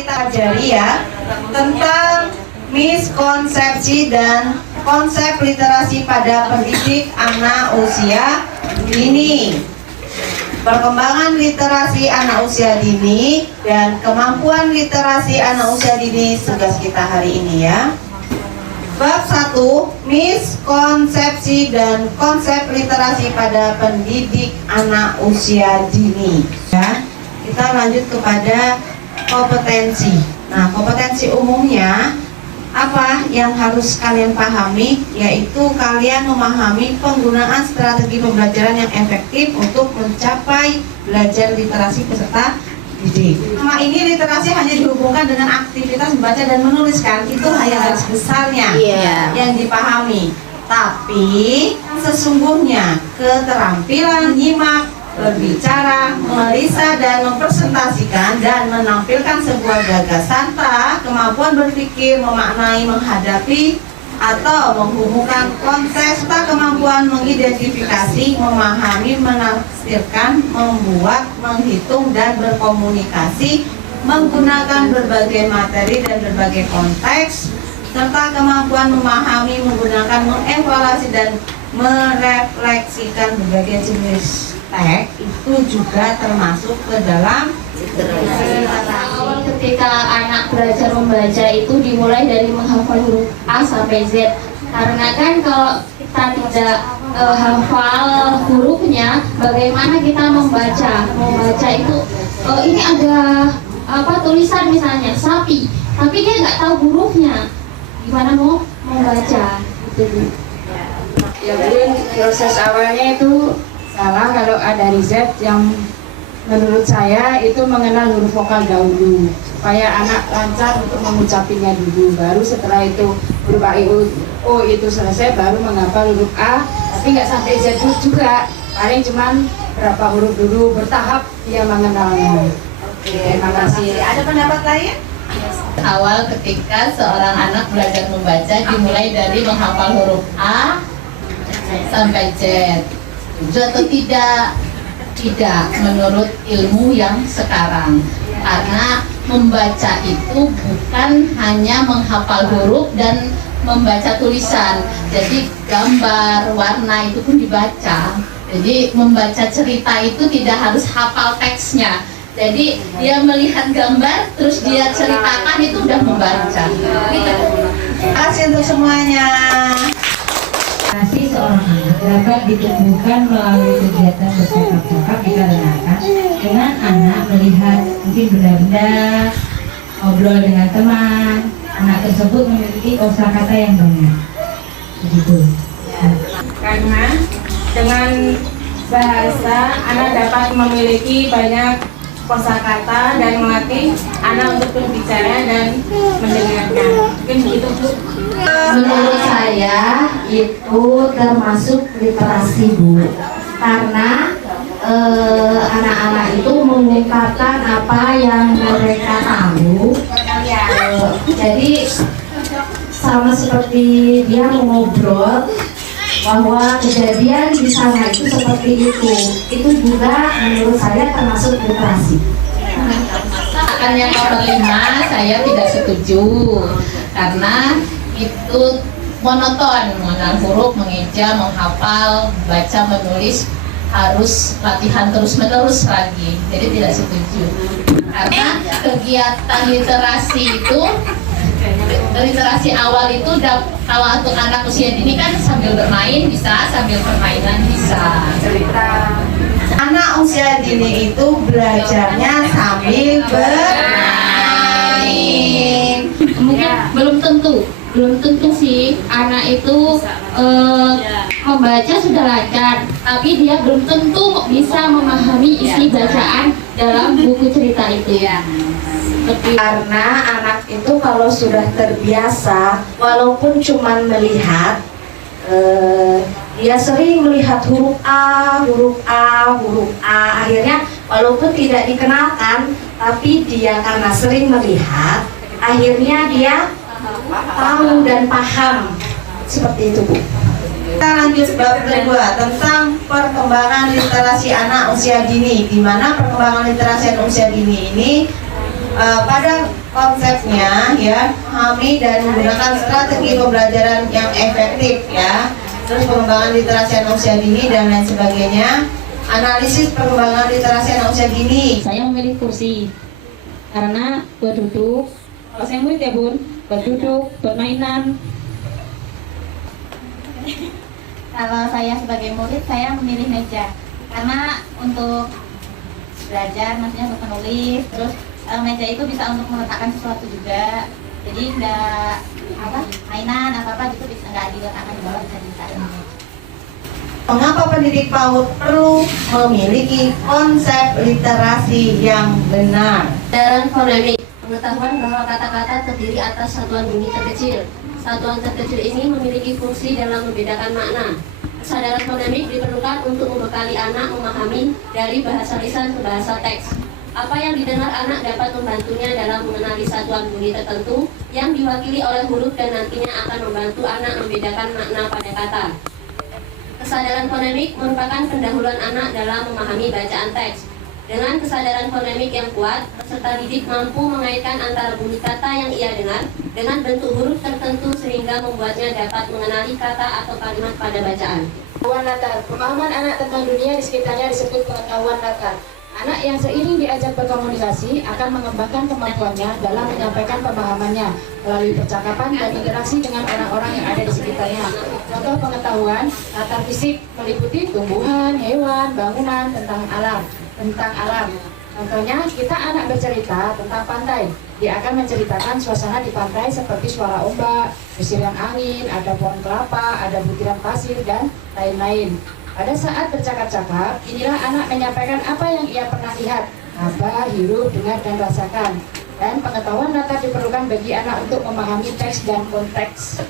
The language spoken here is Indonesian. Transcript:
kita ajari ya tentang miskonsepsi dan konsep literasi pada pendidik anak usia dini. Perkembangan literasi anak usia dini dan kemampuan literasi anak usia dini tugas kita hari ini ya. Bab 1, miskonsepsi dan konsep literasi pada pendidik anak usia dini. Ya, kita lanjut kepada kompetensi. Nah, kompetensi umumnya apa yang harus kalian pahami, yaitu kalian memahami penggunaan strategi pembelajaran yang efektif untuk mencapai belajar literasi peserta didik. Selama ini literasi hanya dihubungkan dengan aktivitas membaca dan menulis kan, itu hanya garis besarnya yang dipahami. Tapi sesungguhnya keterampilan menyimak, berbicara, melisa dan mempresentasikan dan menampilkan sebuah gagasan, kemampuan berpikir, memaknai, menghadapi atau menghubungkan konsep, serta kemampuan mengidentifikasi, memahami, menafsirkan, membuat, menghitung dan berkomunikasi menggunakan berbagai materi dan berbagai konteks, serta kemampuan memahami, menggunakan, mengevaluasi dan merefleksikan berbagai jenis teks, itu juga termasuk ke dalam awal ketika anak belajar membaca itu dimulai dari menghafal huruf A sampai Z. Karena kan kalau kita tidak hafal hurufnya, bagaimana kita membaca? Membaca itu ini ada tulisan misalnya sapi, tapi dia nggak tahu hurufnya. Gimana mau membaca? Itu. Ya, mungkin proses awalnya itu salah kalau ada riset yang menurut saya itu mengenal huruf vokal dahulu supaya anak lancar untuk mengucapinya dulu, baru setelah itu huruf A, I, O itu selesai baru menghafal huruf A, tapi nggak sampai Z juga, paling cuman berapa huruf dulu, bertahap dia mengenalnya. Oke, terima kasih. Ada pendapat lain? Awal ketika seorang anak belajar membaca dimulai dari menghafal huruf A sampai Z. Setuju atau tidak? Tidak, menurut ilmu yang sekarang. Karena membaca itu bukan hanya menghafal huruf dan membaca tulisan. Jadi gambar, warna itu pun dibaca. Jadi membaca cerita itu tidak harus hafal teksnya. Jadi dia melihat gambar terus dia ceritakan, itu udah membaca. Terima kasih untuk semuanya. Literasi seorang anak dapat ditumbuhkan melalui kegiatan bercakap-cakap dikarenakan dengan anak melihat mungkin benda-benda, ngobrol dengan teman, anak tersebut memiliki kosakata yang banyak. Begitu. Karena dengan bahasa anak dapat memiliki banyak kosakata dan melatih anak untuk berbicara dan mendengarkan. Mungkin begitu, Bu. Menurut saya itu termasuk literasi, Bu, karena anak-anak itu mengungkapkan apa yang mereka tahu. Jadi sama seperti dia mengobrol bahwa kejadian di sana itu seperti itu juga menurut saya termasuk literasi. Akan yang nomor 5 saya tidak setuju karena itu monoton, mengenal huruf, mengeja, menghafal, baca, menulis harus latihan terus-menerus lagi. Jadi tidak setuju. Karena kegiatan literasi awal itu kalau untuk anak usia dini kan sambil bermain bisa, sambil permainan bisa. Anak usia dini itu belajarnya sambil bermain. Mungkin belum tentu sih anak itu membaca sudah lancar, tapi dia belum tentu bisa memahami isi bacaan dalam buku cerita itu. Karena anak itu kalau sudah terbiasa, walaupun cuma melihat, dia sering melihat huruf A, akhirnya walaupun tidak dikenalkan, tapi dia karena sering melihat, akhirnya dia tahu dan paham. Seperti itu, Bu. Kita lanjut bab kedua tentang perkembangan literasi anak usia dini, di mana perkembangan literasi anak usia dini ini pada konsepnya ya, memahami dan menggunakan strategi pembelajaran yang efektif ya, terus pengembangan literasi anak usia dini dan lain sebagainya, analisis perkembangan literasi anak usia dini. Saya memilih kursi karena buat duduk. Kalau saya murid ya bun, buat duduk, buat mainan. Kalau saya sebagai murid, saya memilih meja karena untuk belajar, maksudnya untuk menulis. Terus meja itu bisa untuk meletakkan sesuatu juga. Jadi nggak mainan apa gitu bisa nggak diletakkan di bawah, bisa ditaruh. Mengapa pendidik PAUD perlu memiliki konsep literasi yang benar? Kesadaran fonemik, pengetahuan bahwa kata-kata terdiri atas satuan bunyi terkecil. Satuan terkecil ini memiliki fungsi dalam membedakan makna. Kesadaran fonemik diperlukan untuk membekali anak memahami dari bahasa lisan ke bahasa teks. Apa yang didengar anak dapat membantunya dalam mengenali satuan bunyi tertentu yang diwakili oleh huruf dan nantinya akan membantu anak membedakan makna pada kata. Kesadaran fonemik merupakan pendahuluan anak dalam memahami bacaan teks. Dengan kesadaran fonemik yang kuat, peserta didik mampu mengaitkan antara bunyi kata yang ia dengar dengan bentuk huruf tertentu sehingga membuatnya dapat mengenali kata atau kalimat pada bacaan. Pengetahuan latar. Pemahaman anak tentang dunia di sekitarnya disebut pengetahuan latar. Anak yang seiring diajak berkomunikasi akan mengembangkan kemampuannya dalam menyampaikan pemahamannya melalui percakapan dan interaksi dengan orang-orang yang ada di sekitarnya. Contoh pengetahuan latar fisik meliputi tumbuhan, hewan, bangunan, tentang alam. Contohnya, kita anak bercerita tentang pantai. Dia akan menceritakan suasana di pantai seperti suara ombak, desiran angin, ada pohon kelapa, ada butiran pasir, dan lain-lain. Pada saat bercakap-cakap, inilah anak menyampaikan apa yang ia pernah lihat, apa, hirup, dengar, dan rasakan. Dan pengetahuan latar diperlukan bagi anak untuk memahami teks dan konteks.